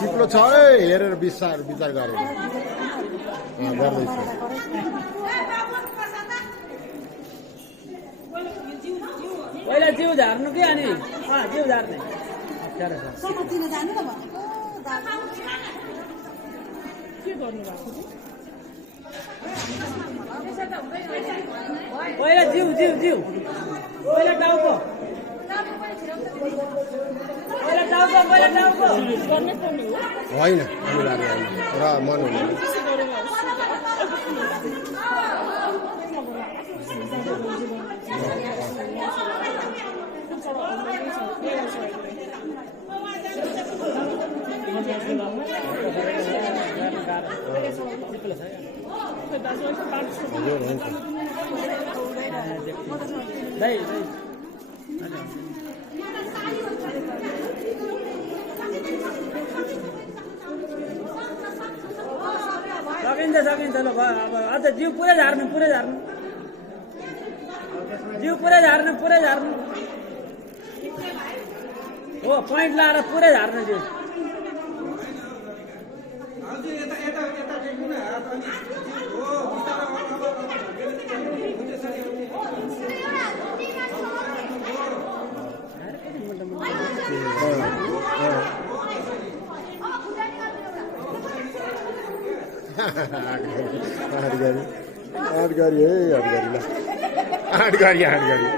चिप्लो छ है हेरेर विचार गरेर गर्दैछु। पहिला जिउ झार्नु कि अनि जिउ झार्ने पहिला जिउ जिउ जिउ पहिला टाउको होइन अनिवार्य होइन र मन हुँदैन। सकिन्छ ल अब अझ जिउ पुरै झार्नु जिउ पुरै झार्नु हो पोइन्ट लाएर पुरै झार्नु जिउ। आठ गरी